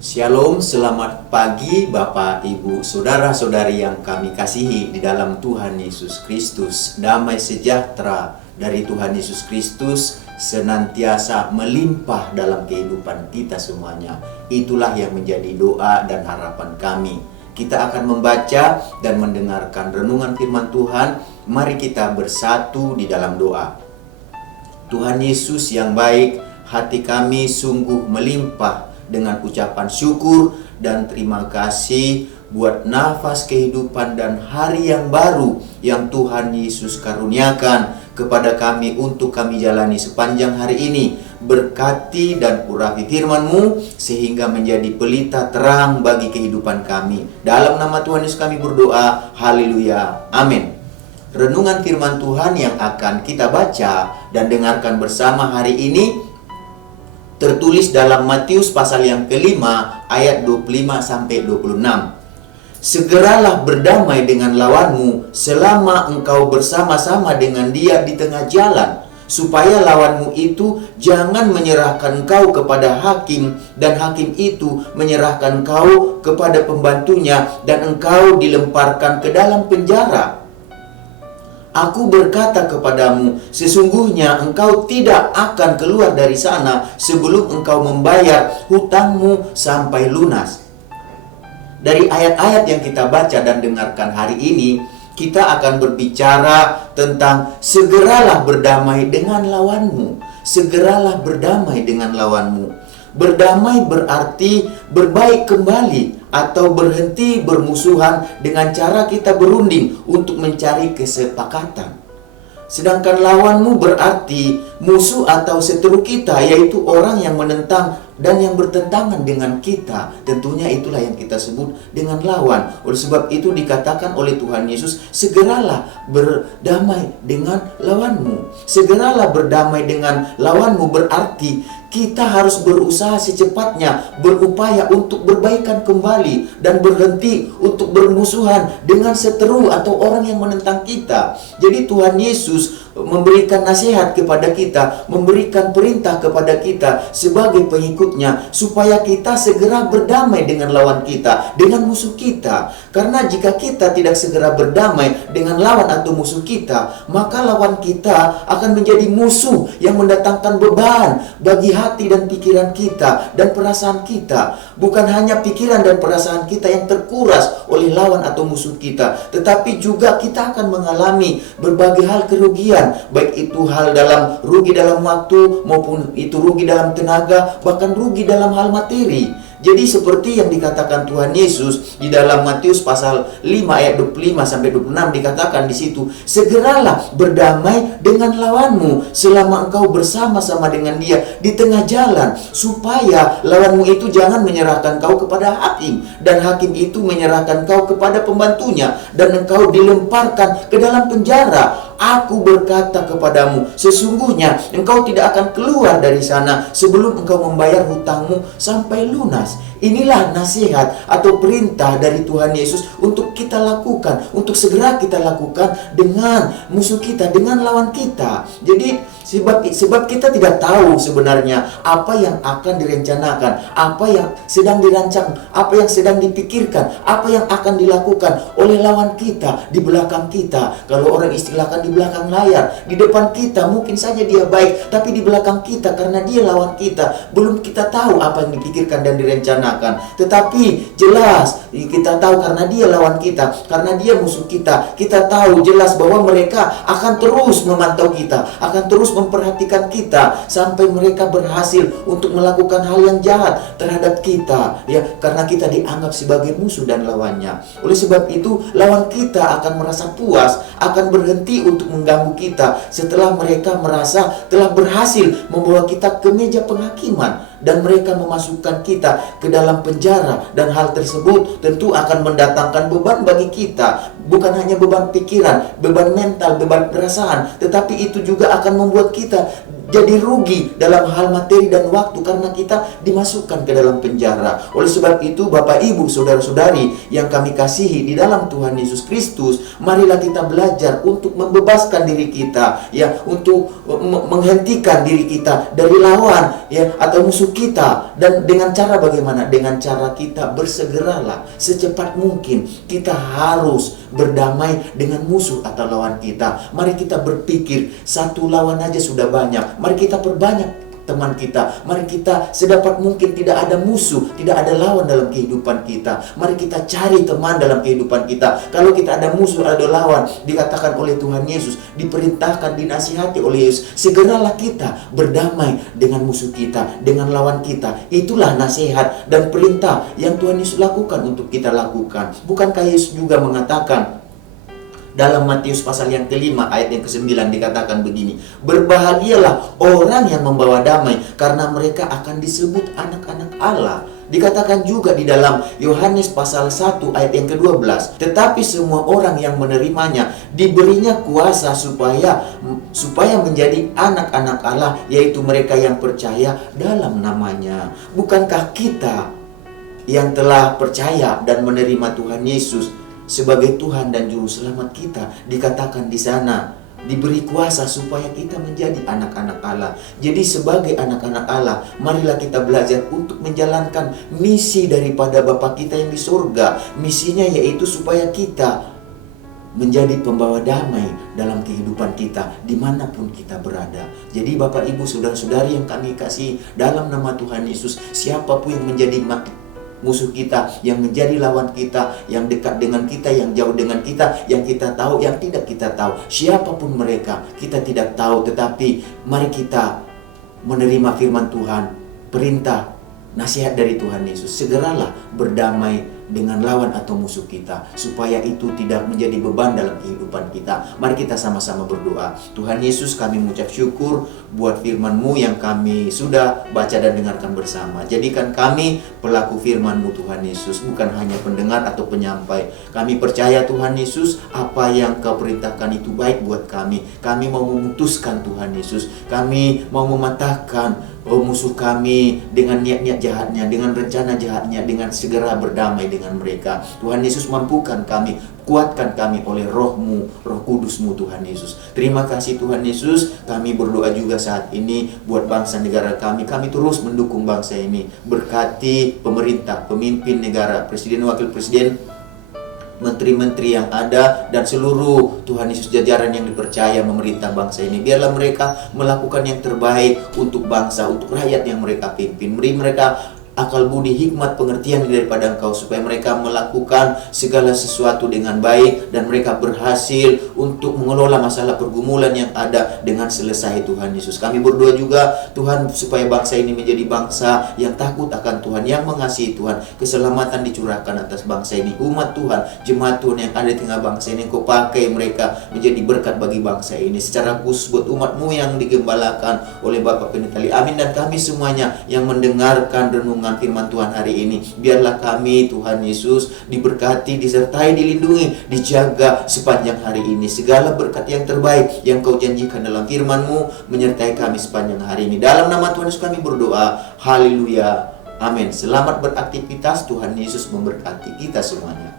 Shalom, selamat pagi Bapak, Ibu, Saudara-saudari yang kami kasihi di dalam Tuhan Yesus Kristus. Damai sejahtera dari Tuhan Yesus Kristus senantiasa melimpah dalam kehidupan kita semuanya. Itulah yang menjadi doa dan harapan kami. Kita akan membaca dan mendengarkan renungan firman Tuhan. Mari kita bersatu di dalam doa. Tuhan Yesus yang baik, hati kami sungguh melimpah dengan ucapan syukur dan terima kasih buat nafas kehidupan dan hari yang baru yang Tuhan Yesus karuniakan kepada kami untuk kami jalani sepanjang hari ini. Berkati dan urapi firman-Mu sehingga menjadi pelita terang bagi kehidupan kami. Dalam nama Tuhan Yesus kami berdoa. Haleluya. Amin. Renungan firman Tuhan yang akan kita baca dan dengarkan bersama hari ini tertulis dalam Matius pasal yang kelima ayat 25-26. Segeralah berdamai dengan lawanmu selama engkau bersama-sama dengan dia di tengah jalan, supaya lawanmu itu jangan menyerahkan engkau kepada hakim, dan hakim itu menyerahkan engkau kepada pembantunya, dan engkau dilemparkan ke dalam penjara. Aku berkata kepadamu, sesungguhnya engkau tidak akan keluar dari sana sebelum engkau membayar hutangmu sampai lunas. Dari ayat-ayat yang kita baca dan dengarkan hari ini, kita akan berbicara tentang segeralah berdamai dengan lawanmu. Segeralah berdamai dengan lawanmu. Berdamai berarti berbaik kembali atau berhenti bermusuhan dengan cara kita berunding untuk mencari kesepakatan. Sedangkan lawanmu berarti musuh atau seteru kita, yaitu orang yang menentang dan yang bertentangan dengan kita. Tentunya itulah yang kita sebut dengan lawan. Oleh sebab itu dikatakan oleh Tuhan Yesus, segeralah berdamai dengan lawanmu. Segeralah berdamai dengan lawanmu berarti kita harus berusaha secepatnya, berupaya untuk berbaikan kembali dan berhenti untuk bermusuhan dengan seteru atau orang yang menentang kita. Jadi Tuhan Yesus memberikan nasihat kepada kita, memberikan perintah kepada kita sebagai pengikutnya supaya kita segera berdamai dengan lawan kita, dengan musuh kita. Karena jika kita tidak segera berdamai dengan lawan atau musuh kita, maka lawan kita akan menjadi musuh yang mendatangkan beban bagi hati dan pikiran kita dan perasaan kita. Bukan hanya pikiran dan perasaan kita yang terkuras oleh lawan atau musuh kita, tetapi juga kita akan mengalami berbagai hal kerugian, baik itu hal dalam rugi dalam waktu maupun itu rugi dalam tenaga, bahkan rugi dalam hal materi. Jadi seperti yang dikatakan Tuhan Yesus di dalam Matius pasal 5 ayat 25-26 dikatakan di situ, segeralah berdamai dengan lawanmu selama engkau bersama-sama dengan dia di tengah jalan, supaya lawanmu itu jangan menyerahkan kau kepada hakim, dan hakim itu menyerahkan kau kepada pembantunya, dan engkau dilemparkan ke dalam penjara. Aku berkata kepadamu, sesungguhnya engkau tidak akan keluar dari sana sebelum engkau membayar hutangmu sampai lunas. Inilah nasihat atau perintah dari Tuhan Yesus untuk kita lakukan, untuk segera kita lakukan dengan musuh kita, dengan lawan kita. Jadi sebab kita tidak tahu sebenarnya apa yang akan direncanakan, apa yang sedang dirancang, apa yang sedang dipikirkan, apa yang akan dilakukan oleh lawan kita di belakang kita. Kalau orang istilahkan di belakang layar, di depan kita mungkin saja dia baik, tapi di belakang kita karena dia lawan kita, belum kita tahu apa yang dipikirkan dan direncanakan. Tetapi jelas kita tahu karena dia lawan kita, karena dia musuh kita. Kita tahu jelas bahwa mereka akan terus memantau kita, akan terus memperhatikan kita sampai mereka berhasil untuk melakukan hal yang jahat terhadap kita, ya, karena kita dianggap sebagai musuh dan lawannya. Oleh sebab itu lawan kita akan merasa puas, akan berhenti untuk mengganggu kita setelah mereka merasa telah berhasil membawa kita ke meja penghakiman dan mereka memasukkan kita ke dalam penjara. Dan hal tersebut tentu akan mendatangkan beban bagi kita, bukan hanya beban pikiran, beban mental, beban perasaan, tetapi itu juga akan membuat kita jadi rugi dalam hal materi dan waktu karena kita dimasukkan ke dalam penjara. Oleh sebab itu Bapak Ibu Saudara-saudari yang kami kasihi di dalam Tuhan Yesus Kristus, marilah kita belajar untuk membebaskan diri kita, ya, untuk menghentikan diri kita dari lawan, ya, atau musuh musuh kita. Dan dengan cara bagaimana? Dengan cara kita bersegeralah secepat mungkin. Kita harus berdamai dengan musuh atau lawan kita. Mari kita berpikir, satu lawan aja sudah banyak. Mari kita perbanyak teman kita. Mari kita sedapat mungkin tidak ada musuh, tidak ada lawan dalam kehidupan kita. Mari kita cari teman dalam kehidupan kita. Kalau kita ada musuh, ada lawan, dikatakan oleh Tuhan Yesus, diperintahkan, dinasihati oleh Yesus, segeralah kita berdamai dengan musuh kita, dengan lawan kita. Itulah nasihat dan perintah yang Tuhan Yesus lakukan untuk kita lakukan. Bukankah Yesus juga mengatakan dalam Matius pasal yang kelima ayat yang ke-9 dikatakan begini, berbahagialah orang yang membawa damai, karena mereka akan disebut anak-anak Allah. Dikatakan juga di dalam Yohanes pasal 1 ayat yang ke-12, tetapi semua orang yang menerimanya diberinya kuasa supaya menjadi anak-anak Allah, yaitu mereka yang percaya dalam namanya. Bukankah kita yang telah percaya dan menerima Tuhan Yesus sebagai Tuhan dan Juru Selamat kita, dikatakan di sana diberi kuasa supaya kita menjadi anak-anak Allah. Jadi sebagai anak-anak Allah, marilah kita belajar untuk menjalankan misi daripada Bapa kita yang di surga. Misinya yaitu supaya kita menjadi pembawa damai dalam kehidupan kita dimanapun kita berada. Jadi Bapak, Ibu, Saudara-saudari yang kami kasih, dalam nama Tuhan Yesus, siapapun yang menjadi musuh kita, yang menjadi lawan kita, yang dekat dengan kita, yang jauh dengan kita, yang kita tahu, yang tidak kita tahu, siapapun mereka, kita tidak tahu. Tetapi mari kita menerima firman Tuhan, perintah, nasihat dari Tuhan Yesus. Segeralah berdamai dengan lawan atau musuh kita, supaya itu tidak menjadi beban dalam kehidupan kita. Mari kita sama-sama berdoa. Tuhan Yesus, kami mengucap syukur buat firman-Mu yang kami sudah baca dan dengarkan bersama. Jadikan kami pelaku firman-Mu, Tuhan Yesus, bukan hanya pendengar atau penyampai. Kami percaya, Tuhan Yesus, apa yang Kau perintahkan itu baik buat kami. Kami mau memutuskan, Tuhan Yesus, kami mau mematahkan musuh kami dengan niat-niat jahatnya, dengan rencana jahatnya, dengan segera berdamai dengan mereka. Tuhan Yesus, mampukan kami, kuatkan kami oleh Roh-Mu, Roh Kudus-Mu, Tuhan Yesus. Terima kasih Tuhan Yesus. Kami berdoa juga saat ini buat bangsa negara kami. Kami terus mendukung bangsa ini. Berkati pemerintah, pemimpin negara, presiden, wakil presiden, menteri-menteri yang ada, dan seluruh Tuhan Yesus jajaran yang dipercaya memerintah bangsa ini. Biarlah mereka melakukan yang terbaik untuk bangsa, untuk rakyat yang mereka pimpin. Beri mereka akal budi, hikmat, pengertian daripada Engkau, supaya mereka melakukan segala sesuatu dengan baik dan mereka berhasil untuk mengelola masalah pergumulan yang ada dengan selesai, Tuhan Yesus. Kami berdoa juga Tuhan, supaya bangsa ini menjadi bangsa yang takut akan Tuhan, yang mengasihi Tuhan. Keselamatan dicurahkan atas bangsa ini. Umat Tuhan, jemaat Tuhan yang ada di tengah bangsa ini, Engkau pakai mereka menjadi berkat bagi bangsa ini. Secara khusus buat umat-Mu yang digembalakan oleh Bapak Penitali. Amin. Dan kami semuanya yang mendengarkan renungan firman Tuhan hari ini, biarlah kami, Tuhan Yesus, diberkati, disertai, dilindungi, dijaga sepanjang hari ini. Segala berkat yang terbaik yang Kau janjikan dalam firman-Mu menyertai kami sepanjang hari ini. Dalam nama Tuhan Yesus kami berdoa. Haleluya. Amin. Selamat beraktivitas. Tuhan Yesus memberkati kita semuanya.